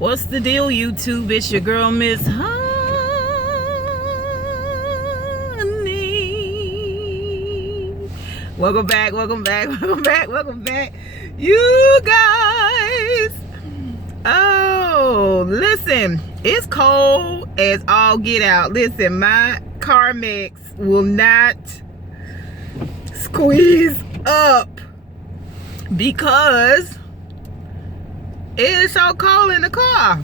What's the deal, YouTube? It's your girl, Miss Honey. Welcome back, welcome back, welcome back, welcome back, you guys. Oh, listen, it's cold as all get out. Listen, my Carmex will not squeeze up because it's so cold in the car.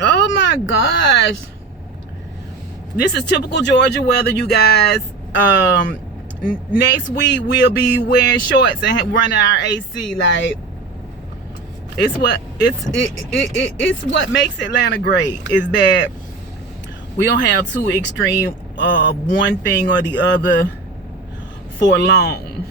Oh my gosh. This is typical Georgia weather, you guys. Next week we'll be wearing shorts and running our AC. Like, it's what makes Atlanta great, is that we don't have too extreme one thing or the other for long.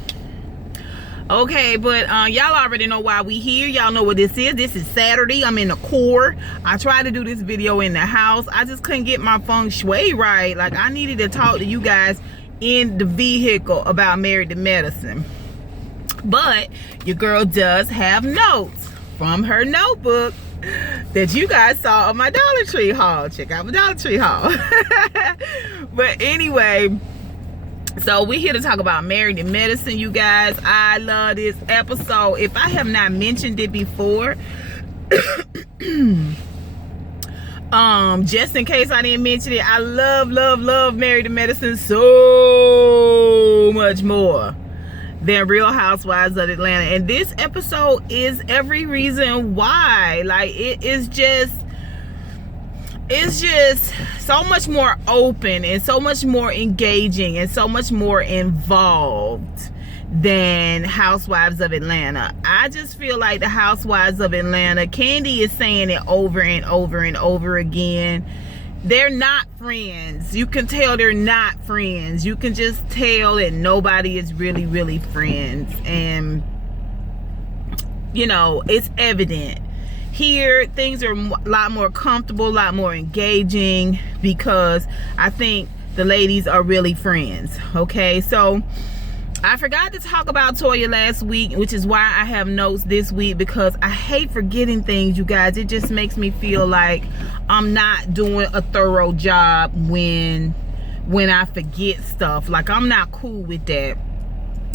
Okay, but y'all already know why we here. Y'all know what this is. This is Saturday. I'm in the core. I tried to do this video in the house. I just couldn't get my feng shui right. Like, I needed to talk to you guys in the vehicle about Married to Medicine. But your girl does have notes from her notebook that you guys saw on my Dollar Tree haul. Check out my Dollar Tree haul. But anyway, so we're here to talk about Married to Medicine, you guys. I love this episode. If I have not mentioned it before, just in case I didn't mention it, I love Married to Medicine so much more than Real Housewives of Atlanta. And this episode is every reason why. Like, it's just so much more open and so much more engaging and so much more involved than Housewives of Atlanta. I just feel like the Housewives of Atlanta, Candy is saying it over and over and over again, they're not friends. You can tell they're not friends. You can just tell that nobody is really friends. And you know, it's evident. Here, things are a lot more comfortable, a lot more engaging, because I think the ladies are really friends. Okay, so I forgot to talk about Toya last week, which is why I have notes this week, because I hate forgetting things, you guys. It just makes me feel like I'm not doing a thorough job when I forget stuff. Like, I'm not cool with that.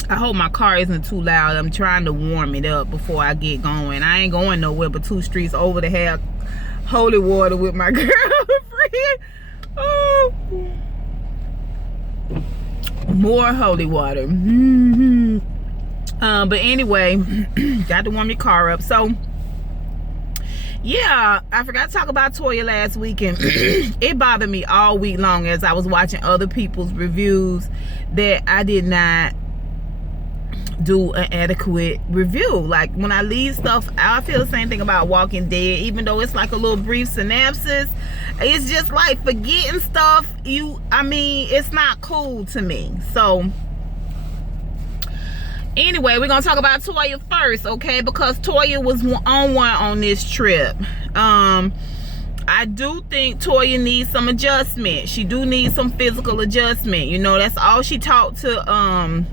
I hope my car isn't too loud. I'm trying to warm it up before I get going. I ain't going nowhere but 2 streets over to have holy water with my girlfriend. Oh, more holy water. But anyway, got to warm your car up. So yeah, I forgot to talk about Toya last weekend. It bothered me all week long as I was watching other people's reviews that I did not do an adequate review. Like, when I leave stuff out, I feel the same thing about Walking Dead. Even though it's like a little brief synopsis, it's just like forgetting stuff. It's not cool to me. So anyway, we're gonna talk about Toya first, okay? Because Toya was on this trip. I do think Toya needs some adjustment. She do need some physical adjustment. You know, that's all she talked to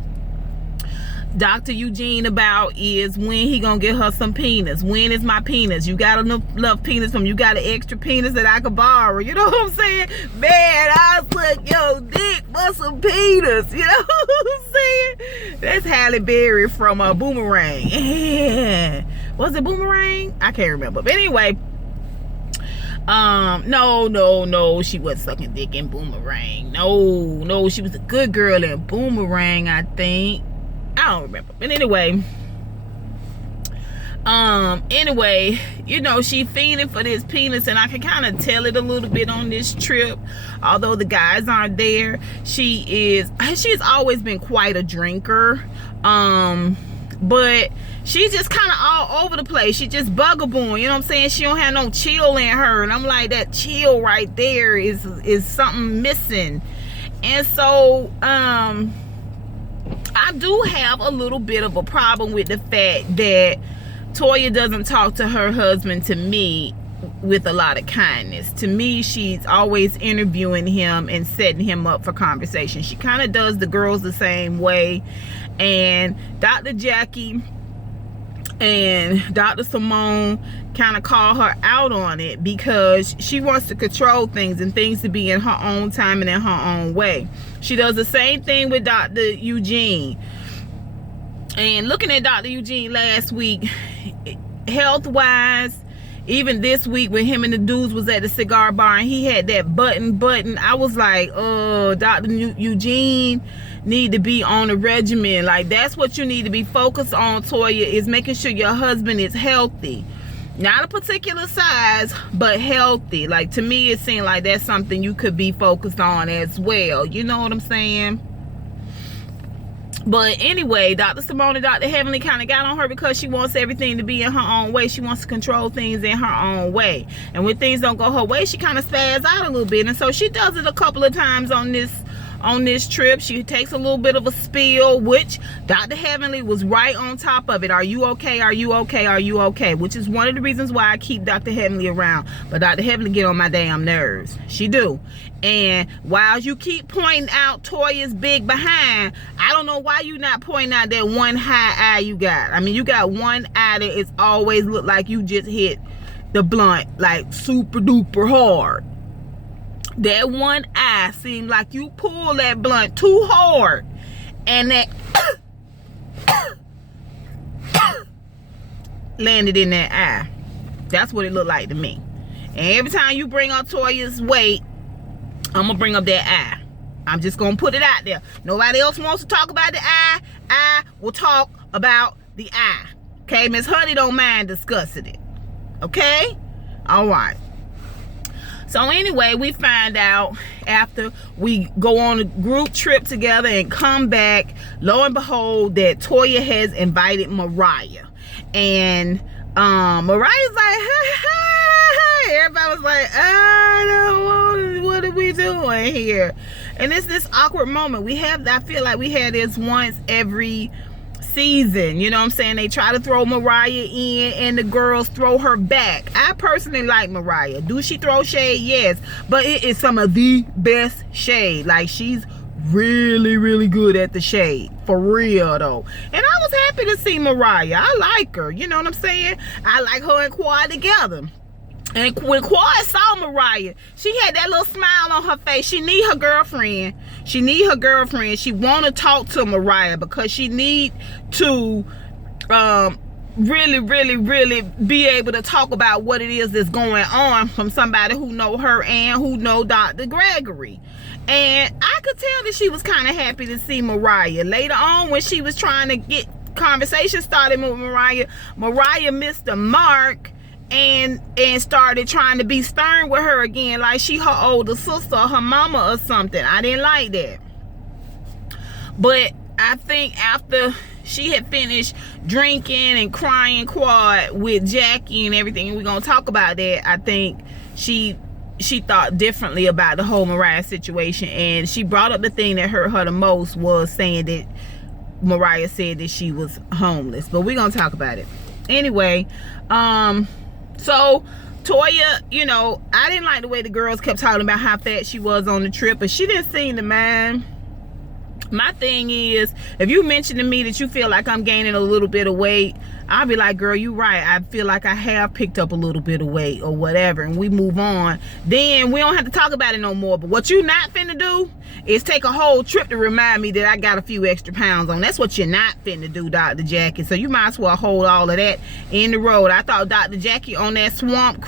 Dr. Eugene about, is when he gonna get her some penis. When is my penis? You got enough penis from you? Got an extra penis that I could borrow? You know what I'm saying? Man, I'll suck your dick for some penis. You know what I'm saying? That's Halle Berry from Boomerang. Yeah. Was it Boomerang? I can't remember. But anyway, no, she wasn't sucking dick in Boomerang. No, she was a good girl in Boomerang, I think. I don't remember. But anyway, you know, she fiending for this penis, and I can kind of tell it a little bit on this trip. Although the guys aren't there, she's always been quite a drinker. But she's just kind of all over the place. She just bugabooing, you know what I'm saying? She don't have no chill in her, and I'm like, that chill right there is something missing. And so I do have a little bit of a problem with the fact that Toya doesn't talk to her husband, to me, with a lot of kindness. To me, she's always interviewing him and setting him up for conversation. She kind of does the girls the same way. And Dr. Jackie, And Dr. Simone kind of called her out on it because she wants to control things and things to be in her own time and in her own way. She does the same thing with Dr. Eugene. And looking at Dr. Eugene last week, health-wise, even this week when him and the dudes was at the cigar bar and he had that button, I was like, oh, Dr. Eugene need to be on a regimen. Like, that's what you need to be focused on, Toya, is making sure your husband is healthy. Not a particular size, but healthy. Like, to me, it seemed like that's something you could be focused on as well. You know what I'm saying? But anyway, Dr. Simone and Dr. Heavenly kind of got on her because she wants everything to be in her own way. She wants to control things in her own way. And when things don't go her way, she kind of spaz out a little bit. And so she does it a couple of times on this trip. She takes a little bit of a spill, which Dr. Heavenly was right on top of it. Are you okay? Are you okay? Are you okay? Which is one of the reasons why I keep Dr. Heavenly around. But Dr. Heavenly get on my damn nerves. She do. And while you keep pointing out Toya's big behind, I don't know why you not pointing out that one high eye you got. I mean, you got one eye that it's always look like you just hit the blunt like super duper hard. That one eye seemed like you pulled that blunt too hard, and that landed in that eye. That's what it looked like to me. And every time you bring up Toya's weight, I'm gonna bring up that eye. I'm just gonna put it out there. Nobody else wants to talk about the eye. I will talk about the eye. Okay, Miss Honey don't mind discussing it. Okay? All right. So anyway, we find out after we go on a group trip together and come back, lo and behold, that Toya has invited Mariah. And Mariah's like, hey. Everybody was like, I don't want, what are we doing here? And it's this awkward moment. I feel like we have this once every season, you know what I'm saying? They try to throw Mariah in and the girls throw her back. I personally like Mariah. Do she throw shade? Yes, but it is some of the best shade. Like, she's really, really good at the shade, for real though. And I was happy to see Mariah. I like her, you know what I'm saying? I like her and Quad together. And when Quad saw Mariah, she had that little smile on her face. She need her girlfriend. She want to talk to Mariah because she need to really, really, really be able to talk about what it is that's going on from somebody who know her and who know Dr. Gregory. And I could tell that she was kind of happy to see Mariah. Later on, when she was trying to get conversation started with Mariah missed the mark and started trying to be stern with her again, like she her older sister or her mama or something. I didn't like that. But I think after she had finished drinking and crying Quad with Jackie and everything, and we're gonna talk about that, I think she thought differently about the whole Mariah situation. And she brought up the thing that hurt her the most was saying that Mariah said that she was homeless. But we're gonna talk about it anyway. So Toya, you know, I didn't like the way the girls kept talking about how fat she was on the trip, but she didn't seem to mind. My thing is, if you mention to me that you feel like I'm gaining a little bit of weight, I'll be like, girl, you right. I feel like I have picked up a little bit of weight or whatever, and we move on. Then we don't have to talk about it no more. But what you not finna do is take a whole trip to remind me that I got a few extra pounds on. That's what you're not finna do, Dr. Jackie. So you might as well hold all of that in the road. I thought Dr. Jackie on that swamp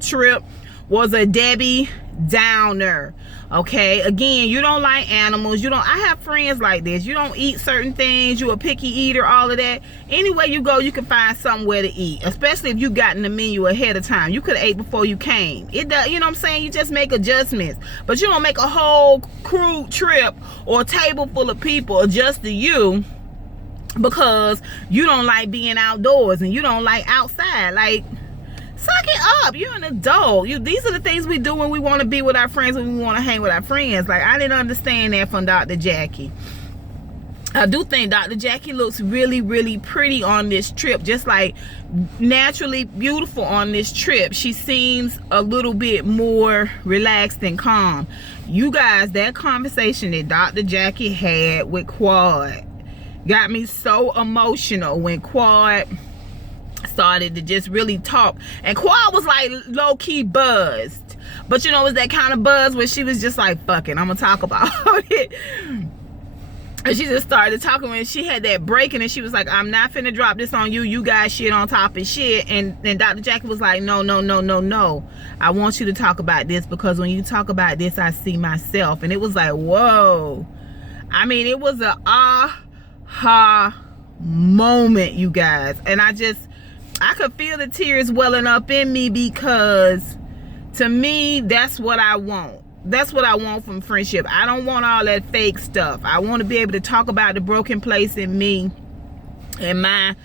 trip was a Debbie Downer. Okay, again, you don't like animals. I have friends like this. You don't eat certain things. You a picky eater, all of that. Anywhere you go, you can find somewhere to eat, especially if you gotten the menu ahead of time. You could have ate before you came. It does, you know what I'm saying? You just make adjustments, but you don't make a whole crew trip or a table full of people just to you because you don't like being outdoors and you don't like outside. Like, suck it up. You're an adult. These are the things we do when we want to be with our friends, when we want to hang with our friends. Like, I didn't understand that from Dr. Jackie. I do think Dr. Jackie looks really, really pretty on this trip. Just like naturally beautiful on this trip. She seems a little bit more relaxed and calm. You guys, that conversation that Dr. Jackie had with Quad got me so emotional when Quad started to just really talk, and Quad was like low-key buzzed, but you know, it was that kind of buzz where she was just like, fuck it, I'm gonna talk about it. And she just started talking when she had that breaking, and she was like, I'm not finna drop this on you. You guys shit on top of shit. And then Dr. Jackie was like, no. I want you to talk about this, because when you talk about this, I see myself. And it was like, whoa. I mean, it was a aha moment, you guys. And I could feel the tears welling up in me, because to me, that's what I want. That's what I want from friendship. I don't want all that fake stuff. I want to be able to talk about the broken place in me, and my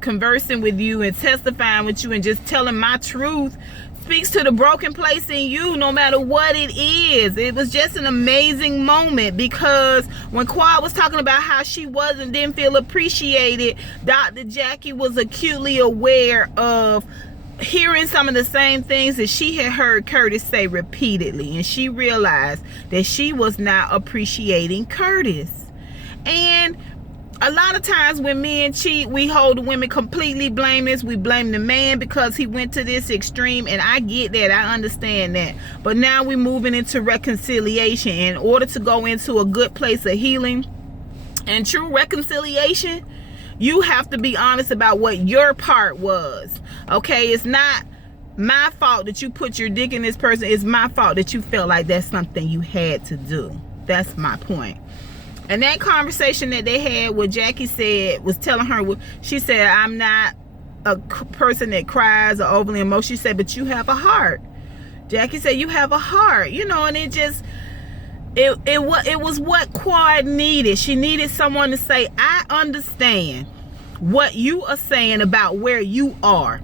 conversing with you and testifying with you and just telling my truth speaks to the broken place in you, no matter what it is. It was just an amazing moment, because when Quad was talking about how she didn't feel appreciated, Dr. Jackie was acutely aware of hearing some of the same things that she had heard Curtis say repeatedly, and she realized that she was not appreciating Curtis. And a lot of times when men cheat, we hold the women completely blameless. We blame the man because he went to this extreme, and I get that, I understand that. But now we're moving into reconciliation. In order to go into a good place of healing and true reconciliation, you have to be honest about what your part was. Okay, it's not my fault that you put your dick in this person. It's my fault that you felt like that's something you had to do. That's my point. And that conversation that they had, what Jackie said, was telling her, she said, I'm not a person that cries or overly emotional. She said, but you have a heart. Jackie said, you have a heart, you know. And it was what Quad needed. She needed someone to say, I understand what you are saying about where you are.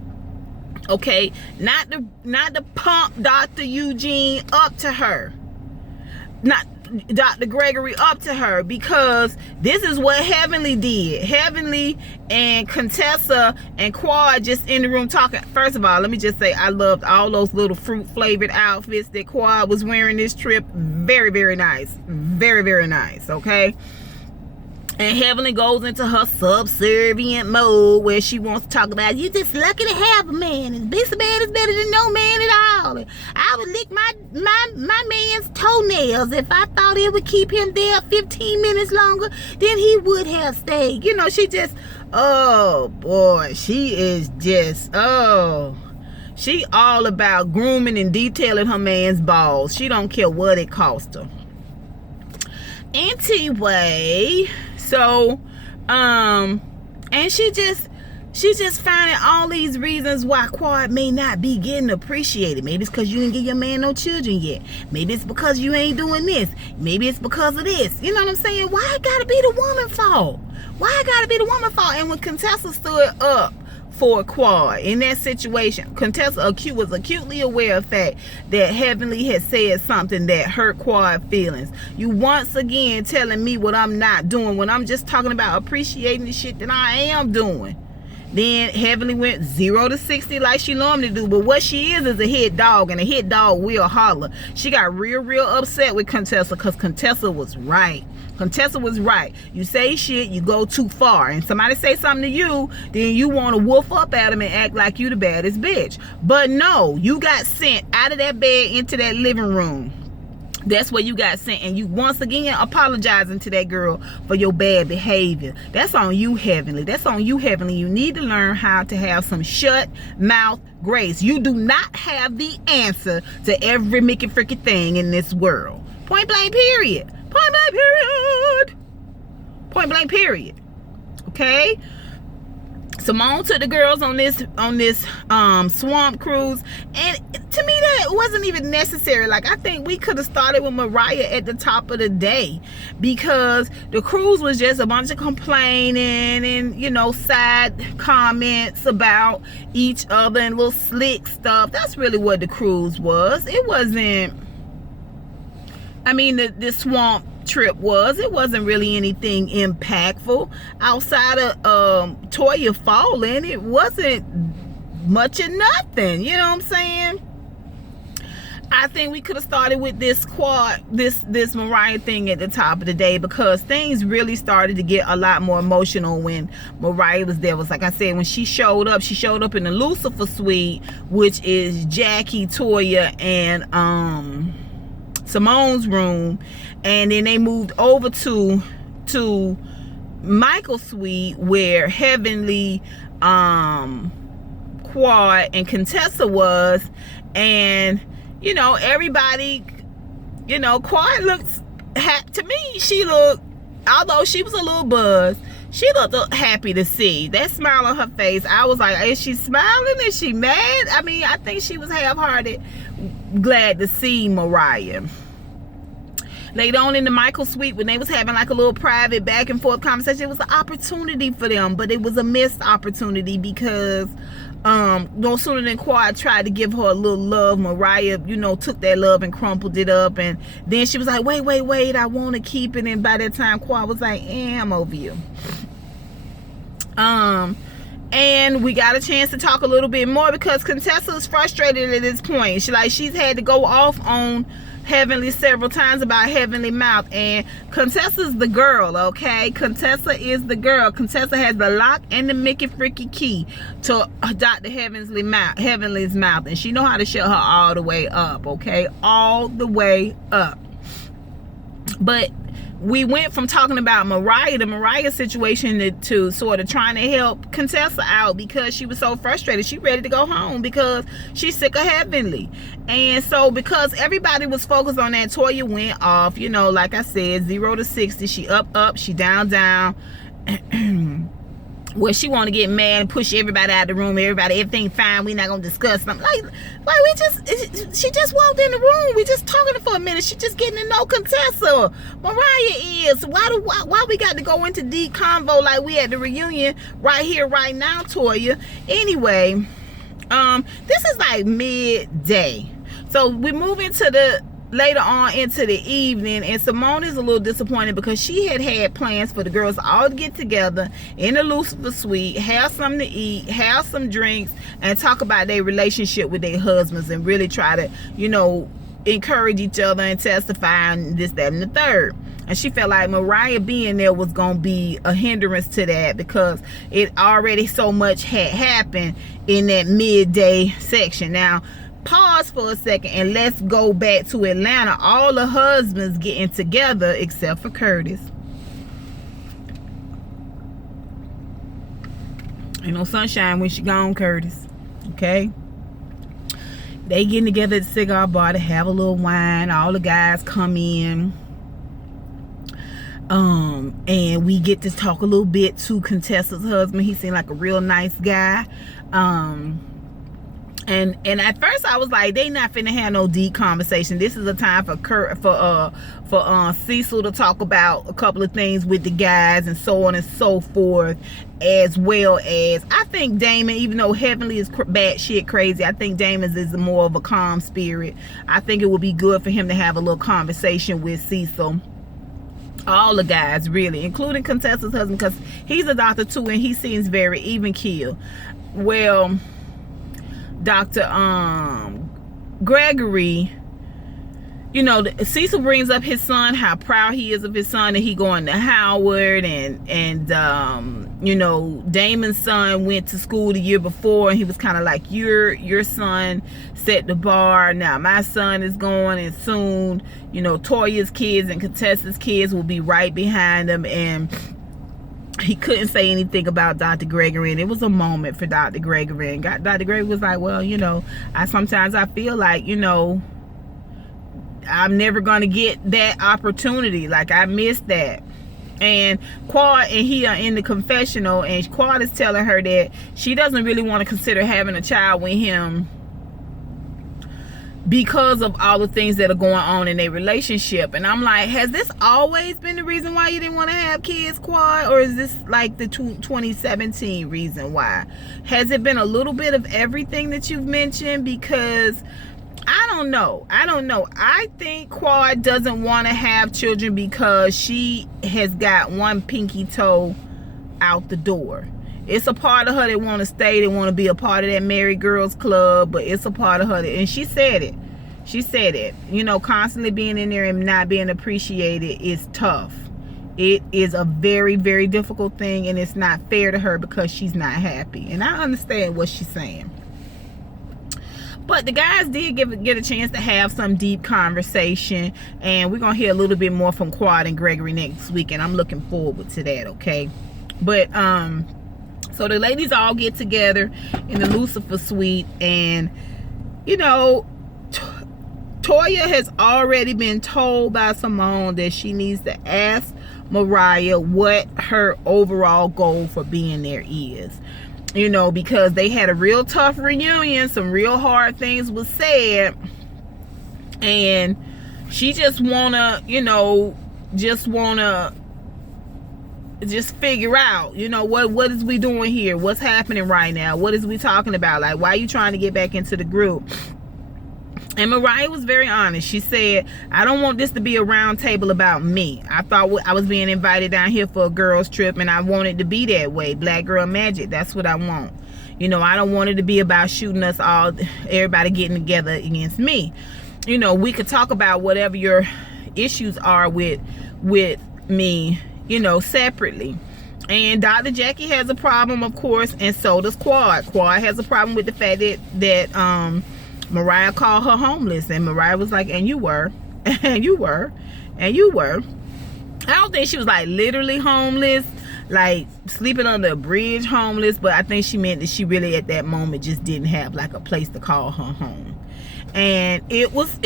Okay, not to pump Dr. Eugene up to her, not Dr. Gregory up to her, because this is what Heavenly did. Heavenly and Contessa and Quad just in the room talking. First of all, let me just say, I loved all those little fruit flavored outfits that Quad was wearing this trip. Very, very nice. Very, very nice. Okay. And Heavenly goes into her subservient mode, where she wants to talk about, you just lucky to have a man, and this man is better than no man at all. I would lick my man's toenails if I thought it would keep him there 15 minutes longer than he would have stayed. You know, she just, oh boy, she is just, she all about grooming and detailing her man's balls. She don't care what it cost her. Anyway, so and she just finding all these reasons why Quad may not be getting appreciated. Maybe it's because you didn't give your man no children yet. Maybe it's because you ain't doing this. Maybe it's because of this. You know what I'm saying? Why it gotta be the woman's fault? Why it gotta be the woman's fault? And when Contessa stood up for Quad in that situation, Contessa was acutely aware of the fact that Heavenly had said something that hurt Quad feelings. You once again telling me what I'm not doing, when I'm just talking about appreciating the shit that I am doing. Then Heavenly went 0 to 60 like she normally do. But what she is a hit dog, and a hit dog will holler. She got real upset with Contessa, because Contessa was right. Contessa was right. You say shit, you go too far, and somebody say something to you, then you want to woof up at them and act like you the baddest bitch. But no, you got sent out of that bed into that living room. That's where you got sent, and you once again apologizing to that girl for your bad behavior. That's on you, Heavenly. That's on you, Heavenly. You need to learn how to have some shut mouth grace. You do not have the answer to every Mickey Fricky thing in this world. Point blank period. Point blank period. Point blank period. Okay? Simone took the girls on this swamp cruise, and to me that wasn't even necessary. Like, I think we could have started with Mariah at the top of the day, because the cruise was just a bunch of complaining and, you know, side comments about each other and little slick stuff. That's really what the cruise was. It wasn't, I mean, the swamp trip it wasn't really anything impactful outside of Toya falling. It wasn't much of nothing, you know what I'm saying? I think we could have started with this Quad, this Mariah thing at the top of the day, because things really started to get a lot more emotional when Mariah was there. It was like I said, when she showed up in the Lucifer suite, which is Jackie, Toya, and Simone's room, and then they moved over to Michael's suite where Heavenly, Quad, and Contessa was. And you know, everybody, you know, Quad looks to me, she looked, although she was a little buzzed, she looked happy to see that smile on her face. I was like, is she smiling? Is she mad? I mean, I think she was half-hearted glad to see Mariah. Later on in the Michael suite, when they was having like a little private back and forth conversation, it was an opportunity for them, but it was a missed opportunity because no sooner than Quad tried to give her a little love, Mariah, you know, took that love and crumpled it up, and then she was like, wait, I want to keep it. And by that time, Quad was like, I'm over you. And we got a chance to talk a little bit more because Contessa is frustrated at this point. She's had to go off on Heavenly several times about Heavenly Mouth, and Contessa's the girl, okay? Contessa is the girl. Contessa has the lock and the Mickey Freaky key to Dr. Heavenly's mouth, and she know how to shut her all the way up, okay? All the way up. But we went from talking about the Mariah situation, to sort of trying to help Contessa out because she was so frustrated. She ready to go home because she's sick of Heavenly. And so because everybody was focused on that, Toya went off, you know, like I said, 0 to 60. She up, she down. Where she want to get mad and push everybody out of the room. Everything fine. We not gonna discuss something. She just walked in the room. We just talking for a minute. She just getting to know Contessa. Mariah is. Why we got to go into deep convo like we at the reunion right here, right now, Toya? Anyway, this is like midday. So we move into later on into the evening, and Simone is a little disappointed because she had plans for the girls all to get together in the Lucifer suite, have something to eat, have some drinks, and talk about their relationship with their husbands and really try to, you know, encourage each other and testify and this, that, and the third. And she felt like Mariah being there was going to be a hindrance to that because it already so much had happened in that midday section. Now, pause for a second and let's go back to Atlanta. All the husbands getting together except for Curtis. Ain't no sunshine when she gone, Curtis. Okay? They getting together at the cigar bar to have a little wine. All the guys come in. And we get to talk a little bit to Contessa's husband. He seemed like a real nice guy. And at first I was like, they not finna have no deep conversation. This is a time for Cecil to talk about a couple of things with the guys and so on and so forth, as well as I think Damon, even though Heavenly is batshit crazy, I think Damon is more of a calm spirit. I think it would be good for him to have a little conversation with Cecil. All the guys, really, including Contessa's husband, because he's a doctor too, and he seems very even keel. Well, Dr. Gregory, you know, Cecil brings up his son, how proud he is of his son, and he going to Howard, and you know, Damon's son went to school the year before, and he was kind of like, your son set the bar, now my son is going, and soon, you know, Toya's kids and Contessa's kids will be right behind him. And he couldn't say anything about Dr. Gregory, and it was a moment for Dr. Gregory. And Dr. Gregory was like, well, you know, sometimes I feel like, you know, I'm never gonna get that opportunity. Like, I missed that. And Quad and he are in the confessional, and Quad is telling her that she doesn't really want to consider having a child with him because of all the things that are going on in their relationship. And I'm like, has this always been the reason why you didn't want to have kids, Quad? Or is this like the 2017 reason why? Has it been a little bit of everything that you've mentioned? Because I don't know. I think Quad doesn't want to have children because she has got one pinky toe out the door. It's a part of her that want to stay. They want to be a part of that married girls club, but it's a part of her that, and she said it. She said it. You know, constantly being in there and not being appreciated is tough. It is a very, very difficult thing, and it's not fair to her because she's not happy. And I understand what she's saying. But the guys did get a chance to have some deep conversation, and we're going to hear a little bit more from Quad and Gregory next week, and I'm looking forward to that, okay? But, so the ladies all get together in the Lucifer suite, and, you know, Toya has already been told by Simone that she needs to ask Mariah what her overall goal for being there is. You know, because they had a real tough reunion, some real hard things was said, and she just wanna, you know, just figure out, you know, what is we doing here? What's happening right now? What is we talking about? Like, why are you trying to get back into the group? And Mariah was very honest. She said, I don't want this to be a round table about me. I thought I was being invited down here for a girls trip, and I want it to be that way. Black girl magic. That's what I want. You know, I don't want it to be about shooting us all, everybody getting together against me. You know, we could talk about whatever your issues are with me, you know, separately. And Dr. Jackie has a problem, of course, and so does Quad. Quad has a problem with the fact that Mariah called her homeless, and Mariah was like, and you were, and you were, and you were. I don't think she was like literally homeless, like sleeping under a bridge homeless, but I think she meant that she really at that moment just didn't have like a place to call her home. And it was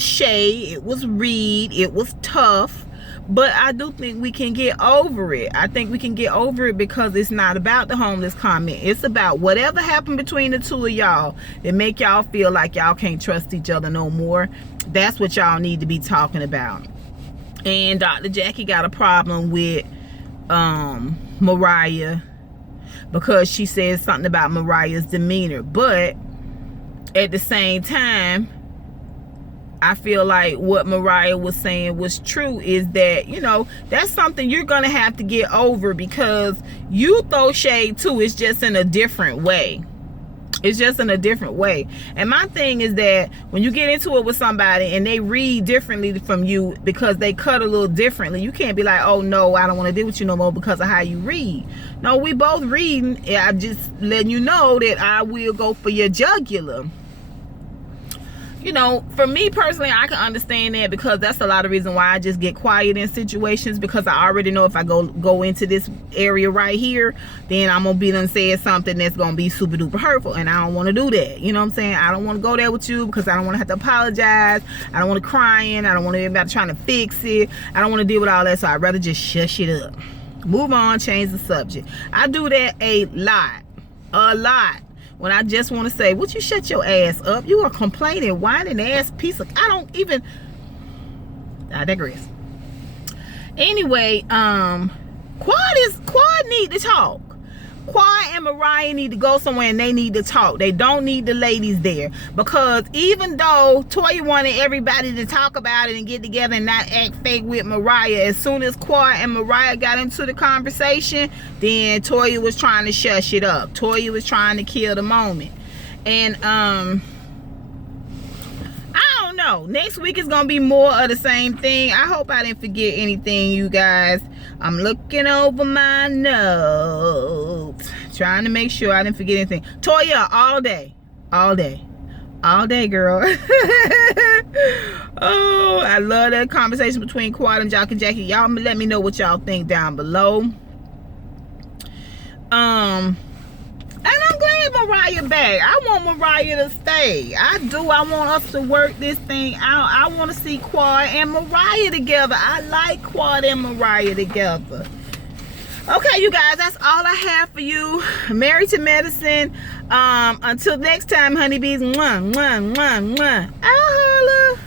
shade, it was read, it was tough, but I do think we can get over it. I think we can get over it because it's not about the homeless comment. It's about whatever happened between the two of y'all that make y'all feel like y'all can't trust each other no more. That's what y'all need to be talking about. And Dr. Jackie got a problem with Mariah because she said something about Mariah's demeanor. But at the same time, I feel like what Mariah was saying was true, is that, you know, that's something you're going to have to get over because you throw shade too. It's just in a different way. It's just in a different way. And my thing is that when you get into it with somebody and they read differently from you because they cut a little differently, you can't be like, oh no, I don't want to deal with you no more because of how you read. No, we both reading. I'm just letting you know that I will go for your jugular. You know, for me personally, I can understand that because that's a lot of reason why I just get quiet in situations, because I already know if I go into this area right here, then I'm gonna be done saying something that's gonna be super duper hurtful, and I don't want to do that. You know what I'm saying? I don't want to go there with you because I don't want to have to apologize. I don't want to crying. I don't want to be about trying to fix it. I don't want to deal with all that, so I'd rather just shush it up, move on, change the subject. I do that a lot. When I just want to say, would you shut your ass up? You are complaining, whining ass piece of... I digress. Anyway, Quad need to talk. Quad and Mariah need to go somewhere and they need to talk. They don't need the ladies there. Because even though Toya wanted everybody to talk about it and get together and not act fake with Mariah, as soon as Quad and Mariah got into the conversation, then Toya was trying to shush it up. Toya was trying to kill the moment. And I don't know. Next week is going to be more of the same thing. I hope I didn't forget anything, you guys. I'm looking over my notes, trying to make sure I didn't forget anything. Toya, all day, girl. Oh, I love that conversation between Quad and Jackie. Y'all let me know what y'all think down below. And I'm glad Mariah back. I want Mariah to stay. I do. I want us to work this thing out. I want to see Quad and Mariah together. I like Quad and Mariah together. Okay, you guys, that's all I have for you. Married to Medicine. Until next time, honeybees. Mwah, mwah, mwah, mwah. I'll holla.